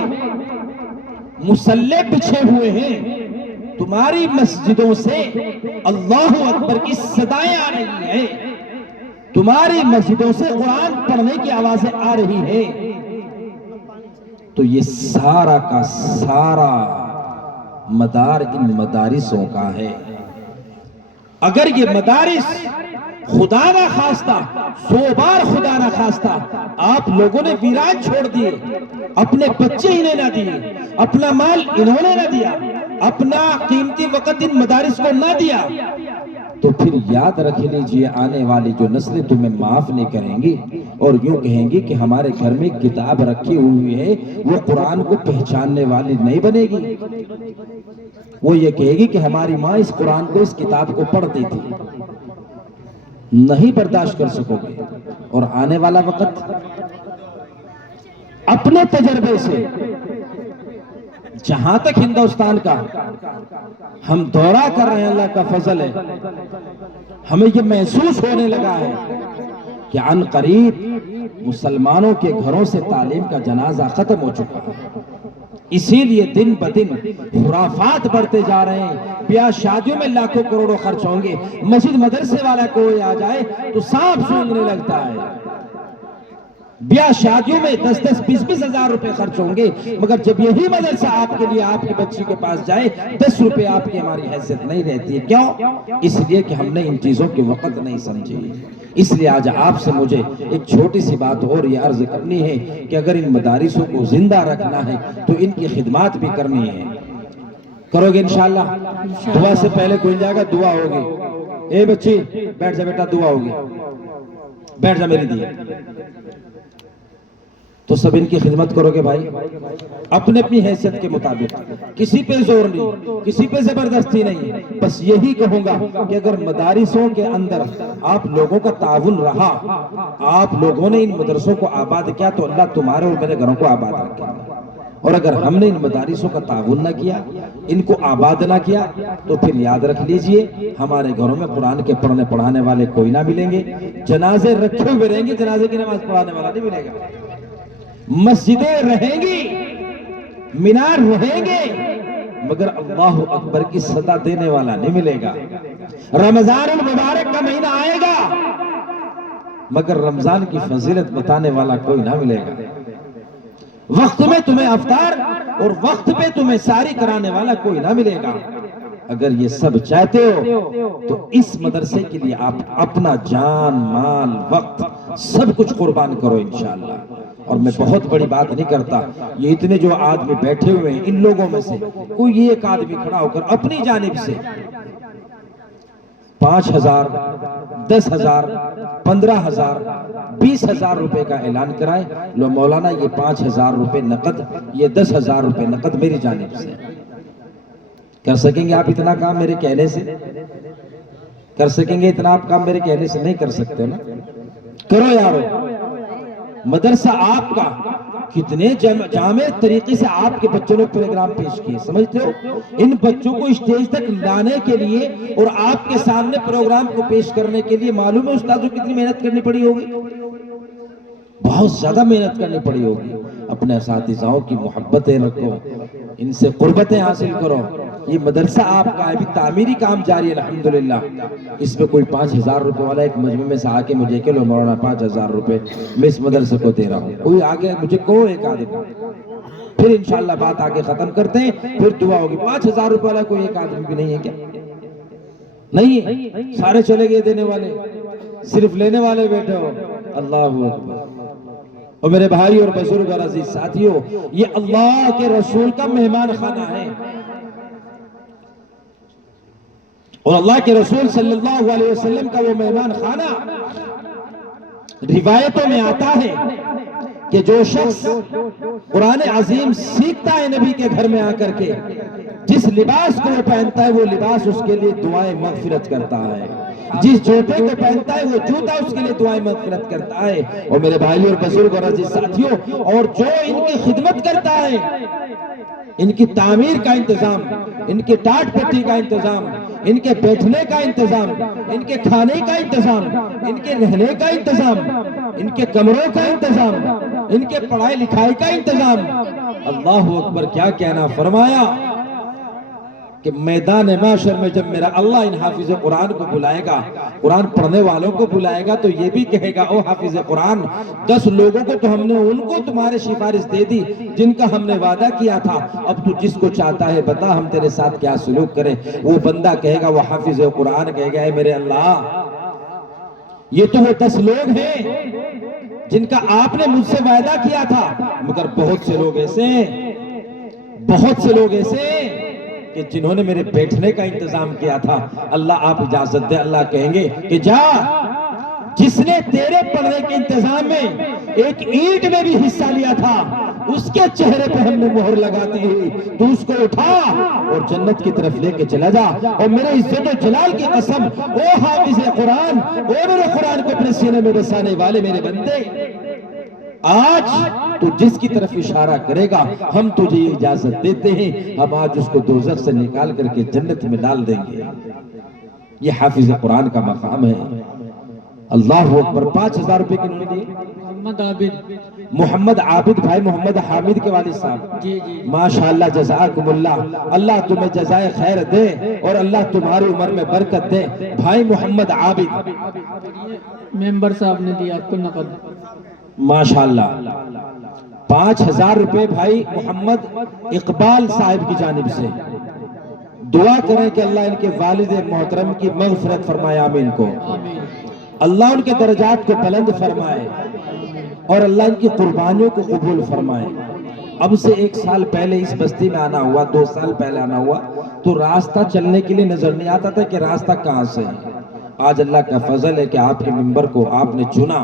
مصلے بچھے ہوئے ہیں, تو تمہاری مسجدوں سے اللہ اکبر کی صدائیں آ رہی ہیں، تمہاری مسجدوں سے قرآن پڑھنے کی آوازیں آ رہی ہیں، تو یہ سارا کا سارا مدار ان مدارسوں کا ہے۔ اگر یہ مدارس خدا نہ خواستہ، 100 بار خدا نہ خواستہ آپ لوگوں نے ویران چھوڑ دیے، اپنے بچے انہیں نہ دیے، اپنا مال انہوں نے نہ دیا، اپنا قیمتی وقت ان مدارس کو نہ دیا، تو پھر یاد رکھ لیجئے آنے والی جو نسلیں تمہیں معاف نہیں کریں گی اور یوں کہیں گی کہ ہمارے گھر میں کتاب رکھی ہوئی ہے، وہ قرآن کو پہچاننے والی نہیں بنے گی، وہ یہ کہے گی کہ ہماری ماں اس قرآن کو، اس کتاب کو پڑھتی تھی۔ نہیں برداشت کر سکو گے۔ اور آنے والا وقت اپنے تجربے سے، جہاں تک ہندوستان کا ہم دورہ کر رہے ہیں، اللہ کا فضل ہے، ہمیں یہ محسوس ہونے لگا ہے کہ عن قریب مسلمانوں کے گھروں سے تعلیم کا جنازہ ختم ہو چکا ہے۔ اسی لیے دن بدن خرافات بڑھتے جا رہے ہیں، بیاہ شادیوں میں لاکھوں کروڑوں خرچ ہوں گے، مسجد مدرسے والا کوئی آ جائے تو سانپ سونگنے لگتا ہے، بیاہ شادیوں میں 10-10 20-20 ہزار روپے خرچ ہوں گے، مگر جب یہی مدرسہ آپ کے لیے آپ کی بچی کے پاس جائے 10 روپے آپ کی ہماری حیثیت نہیں رہتی ہے۔ کیوں؟ اس لیے کہ ہم نے ان چیزوں کی وقت نہیں سمجھی۔ اس لیے آج آپ سے مجھے ایک چھوٹی سی بات اور یہ عرض کرنی ہے کہ اگر ان مدارسوں کو زندہ رکھنا ہے تو ان کی خدمات بھی کرنی ہے۔ کرو گے انشاءاللہ؟ دعا سے پہلے کوئی جائے گا، دعا ہوگی۔ اے بچی بیٹھ جا بیٹا، دعا ہوگی، بیٹھ جا میری دیے۔ تو سب ان کی خدمت کرو گے بھائی، اپنے اپنی حیثیت کے مطابق، کسی پہ زور نہیں، کسی پہ زبردستی نہیں۔ بس یہی کہوں گا کہ اگر مدارسوں کے اندر آپ لوگوں کا تعاون رہا، آپ لوگوں نے ان مدرسوں کو آباد کیا، تو اللہ تمہارے اور میرے گھروں کو آباد رکھے۔ اور اگر ہم نے ان مدارسوں کا تعاون نہ کیا، ان کو آباد نہ کیا، تو پھر یاد رکھ لیجئے ہمارے گھروں میں قرآن کے پڑھنے پڑھانے والے کوئی نہ ملیں گے، جنازے رکھے ہوئے رہیں گے، جنازے کی نماز پڑھانے والا نہیں ملے گا، مسجدیں رہیں گی، مینار رہیں گے، مگر اللہ اکبر کی صدا دینے والا نہیں ملے گا۔ رمضان المبارک کا مہینہ آئے گا، مگر رمضان کی فضیلت بتانے والا کوئی نہ ملے گا۔ وقت میں تمہیں افطار اور وقت پہ تمہیں ساری کرانے والا کوئی نہ ملے گا۔ اگر یہ سب چاہتے ہو تو اس مدرسے کے لیے آپ اپنا جان، مال، وقت سب کچھ قربان کرو انشاءاللہ۔ اور میں بہت بڑی بات نہیں کرتا، یہ اتنے جو آدمی بیٹھے ہوئے ہیں ان لوگوں میں سے کوئی ایک آدمی کھڑا ہو کر اپنی جانب سے 5,000 10,000 15,000 20,000 روپے کا اعلان کرائے، لو مولانا یہ 5,000 روپے نقد، یہ 10,000 روپے نقد میری جانب سے۔ کر سکیں گے آپ اتنا کام میرے کہنے سے؟ کر سکیں گے اتنا آپ کام میرے کہنے سے؟ نہیں کر سکتے نا؟ کرو یارو۔ مدرسہ آپ کا کتنے جامع طریقے سے آپ کے بچوں نے پروگرام پیش کیے، سمجھتے ہو؟ ان بچوں کو اسٹیج تک لانے کے لیے اور آپ کے سامنے پروگرام کو پیش کرنے کے لیے معلوم ہے استادوں کتنی محنت کرنی پڑی ہوگی؟ بہت زیادہ محنت کرنی پڑی ہوگی۔ اپنے اساتذہوں کی محبتیں رکھو، ان سے قربتیں حاصل کرو۔ یہ مدرسہ آپ کا ابھی تعمیری کام جاری ہے الحمدللہ۔ اس میں کوئی 5,000 روپے والا ایک مجمع میں سے آ کے مجھے کہ لو مولانا 5,000 روپے میں اس مدرسے کو دے رہا ہوں، کوئی آگے مجھے کہو ایک آدمی، پھر انشاءاللہ بات آگے ختم کرتے ہیں، پھر دعا ہوگی۔ 5,000 روپے والا کوئی ایک آدمی بھی نہیں ہے کیا؟ نہیں ہے، سارے چلے گئے دینے والے، صرف لینے والے بیٹھے ہو۔ اللہ اکبر۔ اور میرے بھائی اور بزرگ اور عزیز ساتھیوں، یہ اللہ کے رسول کا مہمان خانہ ہے، اور اللہ کے رسول صلی اللہ علیہ وسلم کا وہ مہمان خانہ روایتوں میں آتا ہے کہ جو شخص قرآن عظیم سیکھتا ہے نبی کے گھر میں آ کر کے، جس لباس کو وہ پہنتا ہے وہ لباس اس کے لیے دعائیں مغفرت کرتا ہے، جس جوتے کو پہنتا ہے وہ جوتا اس کے لیے دعائیں مغفرت کرتا ہے۔ اور میرے بھائی اور بزرگ اور عزیز ساتھیوں، اور جو ان کی خدمت کرتا ہے، ان کی تعمیر کا انتظام، ان کی ٹاٹ پٹی کا انتظام، ان کے بیٹھنے کا انتظام، ان کے کھانے کا انتظام، ان کے رہنے کا انتظام، ان کے کمروں کا انتظام، ان کے پڑھائی لکھائی کا انتظام، اللہ اکبر کیا کہنا، فرمایا کہ میدان محشر میں جب میرا اللہ ان حافظ قرآن کو بلائے گا، قرآن پڑھنے والوں کو بلائے گا، تو یہ بھی کہے گا او حافظ قرآن 10 لوگوں کو تو ہم نے ان کو تمہارے سفارش دے دی جن کا ہم نے وعدہ کیا تھا، اب تو جس کو چاہتا ہے بتا ہم تیرے ساتھ کیا سلوک کریں۔ وہ بندہ کہے گا، وہ حافظ قرآن کہے گا، اے میرے اللہ یہ تو وہ 10 لوگ ہیں جن کا آپ نے مجھ سے وعدہ کیا تھا، مگر بہت سے لوگ ایسے کہ جنہوں نے میرے بیٹھنے کا انتظام کیا تھا۔ اللہ آپ اجازت دے، اللہ کہیں گے کہ جا، جس نے تیرے پڑھنے کے انتظام میں ایک اینٹ میں بھی حصہ لیا تھا اس کے چہرے پہ ہم نے مہر لگا دی ہے، تو اس کو اٹھا اور جنت کی طرف لے کے چلا جا۔ اور میرے عزت و جلال کی قسم، او حافظ قرآن، او میرے قرآن کو اپنے سینے میں بسانے والے میرے بندے، آج تو جس کی طرف اشارہ کرے گا ہم تجھے یہ اجازت دیتے ہیں، ہم آج اس کو دوزخ سے نکال کر کے جنت میں ڈال دیں گے۔ یہ حافظ قرآن کا مقام ہے۔ اللہ اکبر۔ 5000 روپے کے انہوں نے دیے محمد عابد بھائی، محمد حامد کے والد صاحب، ماشاءاللہ، جزاکم اللہ، اللہ تمہیں جزائے خیر دے اور اللہ تمہاری عمر میں برکت دے۔ بھائی محمد عابد ممبر صاحب نے دیا آپ کو نقد، ماشاءاللہ 5000 روپے بھائی محمد اقبال صاحب کی جانب سے۔ دعا کریں کہ اللہ ان کے والد محترم کی مغفرت فرمائے، آمین کو، اللہ ان کے درجات کو بلند فرمائے اور اللہ ان کی قربانیوں کو قبول فرمائے۔ اب سے 1 سال پہلے اس بستی میں آنا ہوا، 2 سال پہلے آنا ہوا تو راستہ چلنے کے لیے نظر نہیں آتا تھا کہ راستہ کہاں سے ہے۔ آج اللہ کا فضل ہے کہ آپ کے ممبر کو آپ نے چنا،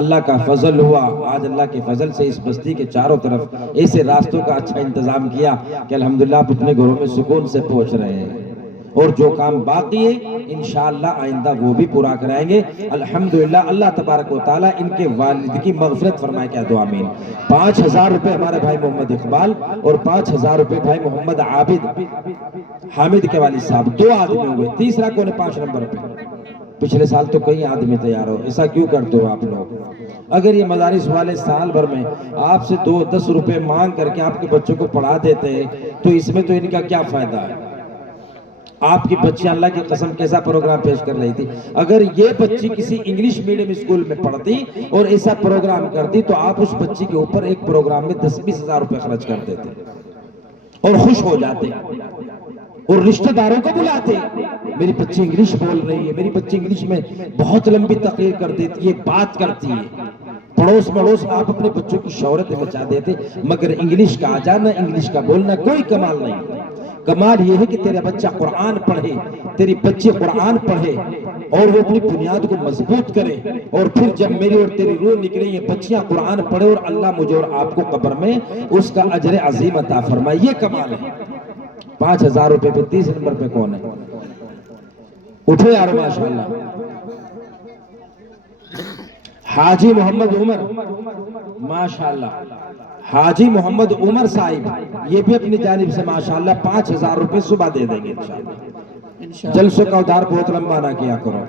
اللہ کا فضل ہوا، آج اللہ کے فضل سے اس بستی کے چاروں طرف ایسے راستوں کا اچھا انتظام کیا کہ الحمدللہ آپ اپنے گھروں میں سکون سے پہنچ رہے ہیں۔ اور جو کام باقی ہے انشاءاللہ آئندہ وہ بھی پورا کرائیں گے الحمدللہ۔ اللہ تبارک و تعالیٰ ان کے والد کی مغفرت فرمائے، کیا دعا آمین۔ 5000 روپے ہمارے بھائی محمد اقبال اور 5000 روپے بھائی محمد عابد حامد کے والد صاحب، 2 آدمی ہوئے، تیسرا کون ہے 5 نمبر پہ؟ پچھلے سال تو کئی آدمی تیار ہو، ایسا کیوں کرتے ہو آپ لوگ؟ اگر یہ مدارس والے سال بھر میں آپ سے 2-10 روپے مانگ کر کے آپ کے بچوں کو پڑھا دیتے ہیں تو اس میں تو ان کا کیا فائدہ ہے؟ آپ کی بچی اللہ کی قسم کیسا پروگرام پیش کر رہی تھی، اگر یہ بچی کسی انگلش میڈیم اسکول میں پڑھتی اور ایسا پروگرام کرتی تو آپ اس بچی کے اوپر ایک پروگرام میں 10-20 ہزار روپے خرچ کر دیتے اور خوش ہو جاتے اور رشتہ داروں کو بلاتے، میری بچی انگلش بول رہی ہے، میری بچی انگلش میں بہت لمبی تقریر کر دیتی ہے، بات کرتی ہے، پڑوس مڑوس میں آپ اپنے بچوں کی شہرت مچا دیتے، مگر انگلش کا آ جانا، انگلش کا بولنا کوئی کمال نہیں۔ کمال یہ ہے کہ تیرا بچہ قرآن پڑھے، تیری بچی قرآن پڑھے اور وہ اپنی بنیاد کو مضبوط کرے، اور پھر جب میری اور تیری روح نکلے یہ بچیاں قرآن پڑھے اور اللہ مجھے اور آپ کو قبر میں اس کا اجر عظیم عطا فرمائے، یہ کمال ہے۔ 5000 روپے پہ 30 نمبر پہ کون ہے؟ اٹھو یار ماشاءاللہ۔ حاجی محمد عمر، ماشاءاللہ حاجی محمد عمر صاحب، یہ بھی اپنی جانب سے ماشاءاللہ 5000 روپے صبح دے دیں گے انشاءاللہ۔ جلسوں کا ادھار بہت لمبا نہ کیا کرو،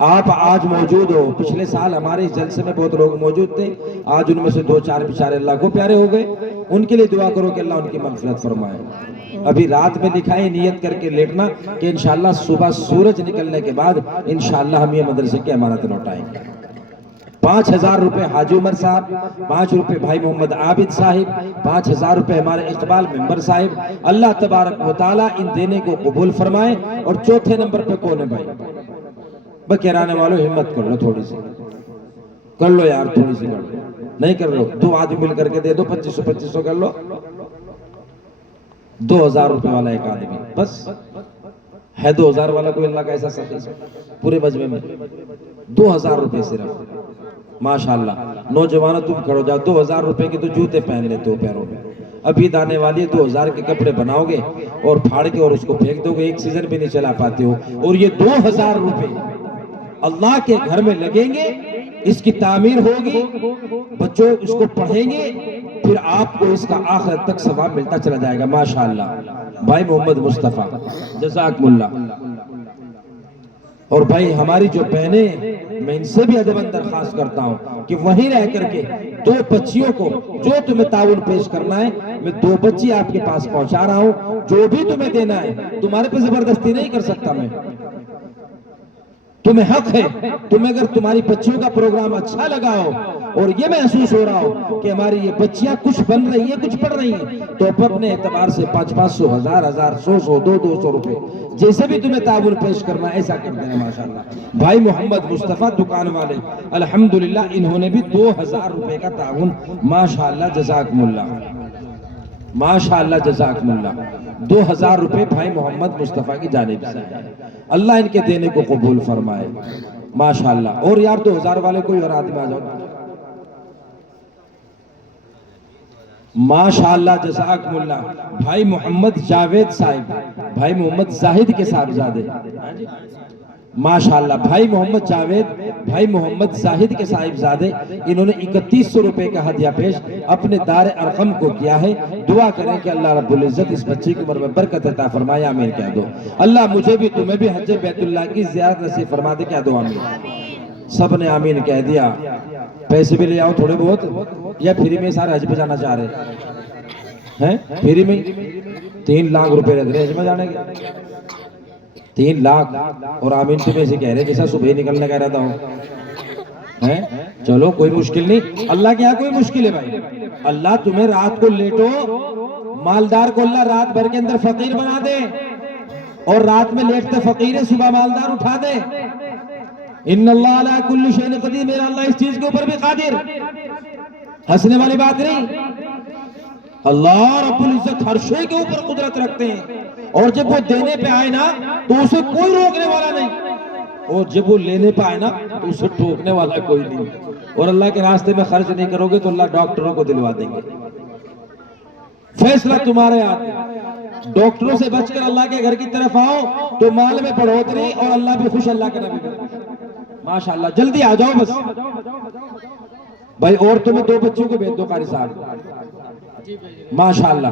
آپ آج موجود ہو، پچھلے سال ہمارے اس جلسے میں بہت لوگ موجود تھے، آج ان میں سے 2-4 بیچارے اللہ کو پیارے ہو گئے، ان کے لیے دعا کرو کہ اللہ ان کی مغفرت فرمائے۔ ابھی رات میں لکھا ہے نیت کر کے لیٹنا کہ انشاءاللہ صبح سورج نکلنے کے بعد انشاءاللہ ہم یہ مدرسے کی امانت لوٹائیں گے۔ 5000 روپے حاجی عمر صاحب، 5 روپے بھائی محمد عابد صاحب، 5000 روپے ہمارے اقبال ممبر صاحب، اللہ تبارک و تعالیٰ ان دینے کو قبول فرمائے۔ اور چوتھے نمبر پہ کون ہے بھائی؟ بکیرانے والوں ہمت کر لو، تھوڑی سی کر لو یار، تھوڑی سی کر لو، نہیں کر لو 2 آدمی مل کر کے دے دو، 2500 کر لو، 2000 روپے والا ایک آدمی بس ہے، 2000 والا کوئی اللہ کا ایسا سخی پورے مجمع میں 2000 روپے صرف، ماشاءاللہ۔ نوجوانوں تم کھڑو جاؤ، 2000 روپے کے تو جوتے پہن لیتے ہو پیروں میں، ابھی دانے والی 2000 کے کپڑے بناؤ گے اور پھاڑ کے اور اس کو پھینک دو گے، ایک سیزن بھی نہیں چلا پاتے ہو، اور یہ 2000 روپے اللہ کے گھر میں لگیں گے، اس کی تعمیر ہوگی، بچوں اس کو پڑھیں گے، پھر آپ کو اس کا آخرت تک ثواب ملتا چلا جائے گا، ماشاءاللہ۔ بھائی محمد مصطفیٰ، جزاکم اللہ۔ اور بھائی ہماری جو بہنیں ہیں میں ان سے بھی ادباً درخواست کرتا ہوں کہ وہیں رہ کر کے 2 بچیوں کو جو تمہیں تعاون پیش کرنا ہے میں 2 بچی آپ کے پاس پہنچا رہا ہوں، جو بھی تمہیں دینا ہے تمہارے پہ زبردستی نہیں کر سکتا میں، تمہیں حق ہے، تمہیں اگر تمہاری بچیوں کا پروگرام اچھا لگا ہو اور یہ محسوس ہو رہا ہو کہ ہماری یہ بچیاں کچھ بن رہی ہیں کچھ پڑھ رہی ہیں تو اپنے اعتبار سے 500 1000 100 200 روپے جیسے بھی تمہیں تعاون پیش کرنا ایسا کر دینا ماشاءاللہ۔ بھائی محمد مصطفیٰ دکان والے الحمدللہ انہوں نے بھی 2000 روپے کا تعاون ماشاءاللہ جزاکم اللہ ماشاءاللہ جزاکم اللہ 2000 روپے بھائی محمد مصطفیٰ کی جانب سے ہے، اللہ ان کے دینے کو قبول فرمائے ماشاءاللہ۔ اور یار 2000 والے کوئی اور آدمی آ جاؤ ماشاءاللہ جزاکم اللہ۔ بھائی محمد جاوید صاحب بھائی محمد زاہد کے صاحبزادے ماشاءاللہ، بھائی محمد جاوید بھائی محمد زاہد کے صاحبزادے انہوں نے 3100 روپے کا ہدیہ پیش اپنے دار ارقم کو کیا ہے، دعا کریں کہ اللہ رب العزت اس بچے کی عمر میں برکت عطا فرمائے، آمین کہہ دو۔ اللہ مجھے بھی تمہیں بھی حج بیت اللہ کی زیارت نصیب فرما دے، کہہ دو آمین۔ سب نے آمین کہہ دیا۔ پیسے بھی لے آؤ تھوڑے بہت، یا فری میں سارے حج پہ جانا چاہ رہے ہیں؟ فری میں 3 لاکھ روپے لگ رہے حج میں جانے کے، 3 لاکھ، اور آمین تمہیں سے کہہ رہے جیسا صبح نکلنے کہہ رہتا ہوں۔ چلو کوئی مشکل نہیں، اللہ کے یہاں کوئی مشکل ہے بھائی، اللہ تمہیں رات کو لیٹو، مالدار کو اللہ رات بھر کے اندر فقیر بنا دے، اور رات میں لیٹتے فقیر ہے صبح مالدار اٹھا دے۔ ان اللہ علی کل شیء قدیر، میرا اللہ اس چیز کے اوپر بھی قادر، ہنسنے والی بات نہیں، اللہ رب العزت ہر شے کے اوپر قدرت رکھتے ہیں، اور جب وہ دینے پہ آئے نا تو اسے کوئی روکنے والا نہیں، اور جب وہ لینے پہ آئے نا تو اسے ٹوکنے والا کوئی نہیں، اور اللہ کے راستے میں خرچ نہیں کرو گے تو اللہ ڈاکٹروں کو دلوا دیں گے، فیصلہ تمہارے ہاتھ ہے۔ ڈاکٹروں سے بچ کر اللہ کے گھر کی طرف آؤ تو مال میں بڑھوتری اور اللہ بھی خوش، اللہ کے نبی ماشاءاللہ۔ جلدی آ جاؤ بس بھائی، اور تمہیں 2 بچوں کو بھیج دو قاری صاحب ماشاءاللہ۔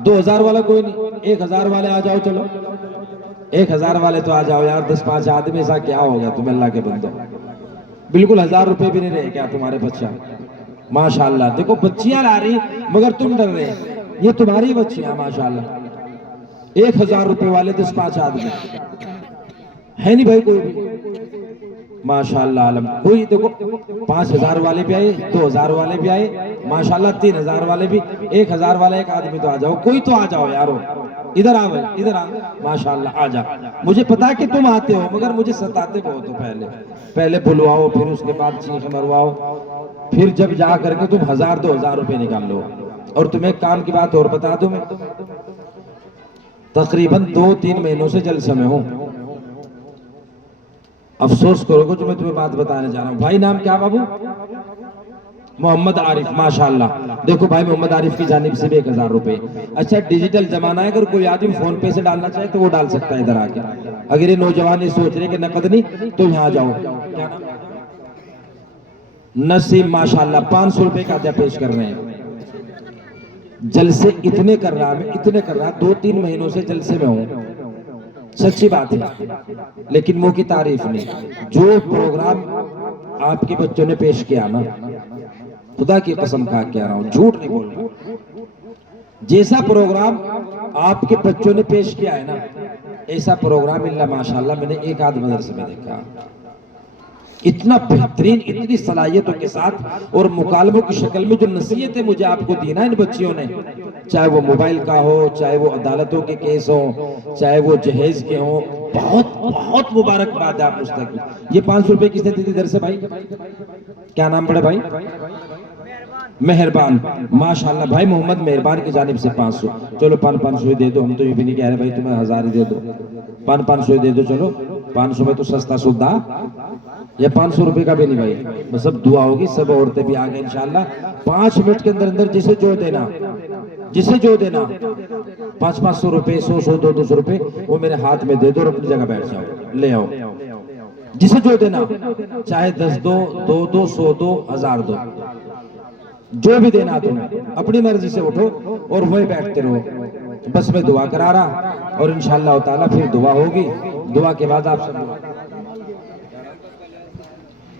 2000 والا کوئی نہیں، 1000 والے آ جاؤ، چلو 1000 والے تو آ جاؤ یار، 10-5 آدمی سا کیا ہو گیا تمہیں اللہ کے بندو، بالکل 1000 روپے بھی نہیں رہے کیا تمہارے بچہ ماشاءاللہ۔ دیکھو بچیاں لا رہی مگر تم ڈر رہے، یہ تمہاری بچیاں ماشاءاللہ۔ 1000 روپے والے 10-5 آدمی ہے نہیں بھائی کوئی بھی ماشاءاللہ عالم کوئی، دیکھو 5000 والے بھی آئے، 2000 والے بھی آئے ماشاءاللہ، 3000 والے بھی، 1000 والے ایک آدمی تو آ جاؤ، کوئی تو آ جاؤ یارو، ادھر آ بھائی ادھر آ ماشاءاللہ آ جا۔ مجھے پتا کہ تم آتے ہو مگر مجھے ستاتے بہت ہو، پہلے بلواؤ، پھر اس کے بعد چیخ مرواؤ، پھر جب جا کر کے تم 1000-2000 روپے نکال لو۔ اور تمہیں کام کی بات اور بتا دوں، میں تقریباً 2-3 مہینوں سے جلسے میں ہوں، افسوس کرو گے جو میں تمہیں بات بتانے جا رہا ہوں۔ بھائی نام کیا بابو؟ محمد عارف ماشاءاللہ۔ دیکھو بھائی محمد عارف کی جانب سے بھی 1000 روپے۔ اچھا ڈیجیٹل زمانہ ہے، اگر کوئی آدمی فون پے سے ڈالنا چاہے تو وہ ڈال سکتا ہے ادھر آ کے، اگر یہ نوجوان یہ سوچ رہے کہ نقد نہیں تو یہاں جاؤ۔ کیا نام؟ نسیم ماشاءاللہ 500 روپے کا عطیہ پیش کر رہے ہیں۔ جلسے اتنے کر رہا، میں اتنے کر رہا، 2-3 مہینوں سے جلسے میں ہوں، سچی بات ہے، لیکن منہ کی تعریف نہیں۔ جو پروگرام آپ کے بچوں نے پیش کیا نا، خدا کی قسم کھا کے آ رہا ہوں، جھوٹ نہیں بول رہا، جیسا پروگرام آپ کے بچوں نے پیش کیا ہے نا ایسا پروگرام اللہ ماشاءاللہ میں نے ایک آدھ مدرسے میں دیکھا، اتنا بہترین، اتنی صلاحیتوں کے ساتھ، اور مکالموں کی شکل میں جو نصیحتیں مجھے آپ کو دی نا ان بچیوں نے، چاہے وہ موبائل کا ہو، چاہے وہ عدالتوں کے کیس ہوں، چاہے وہ جہیز کے ہوں، بہت بہت مبارکباد ہے آپ مستقبل۔ یہ 500 روپے کس نے دی تھی ادھر سے بھائی؟ کیا نام پڑے بھائی؟ مہربان ماشاءاللہ، بھائی محمد مہربان کی جانب سے 500۔ چلو 500 دے دو، ہم تو یہ بھی نہیں کہہ رہے بھائی تمہیں 1000 ہی دے دو، 500 دے دو، چلو 500 میں تو سستا سودا، یہ 500 روپے کا بھی نہیں بھائی، بس اب دعا ہوگی، سب عورتیں بھی آگئے انشاءاللہ۔ 5 منٹ کے اندر اندر جسے جو دینا، جسے جو دینا 500 روپے، 100 200 روپے وہ میرے ہاتھ میں دے دو اور اپنی جگہ بیٹھ جاؤ، لے آؤ، جسے جو دینا، چاہے 10 دو، 2 دو، 100 دو، 1000 دو، جو بھی دینا تمہیں اپنی مرضی سے اٹھو اور وہی بیٹھتے رہو، بس میں دعا کرا رہا، اور انشاءاللہ تعالیٰ پھر دعا ہوگی، دعا کے بعد آپ سب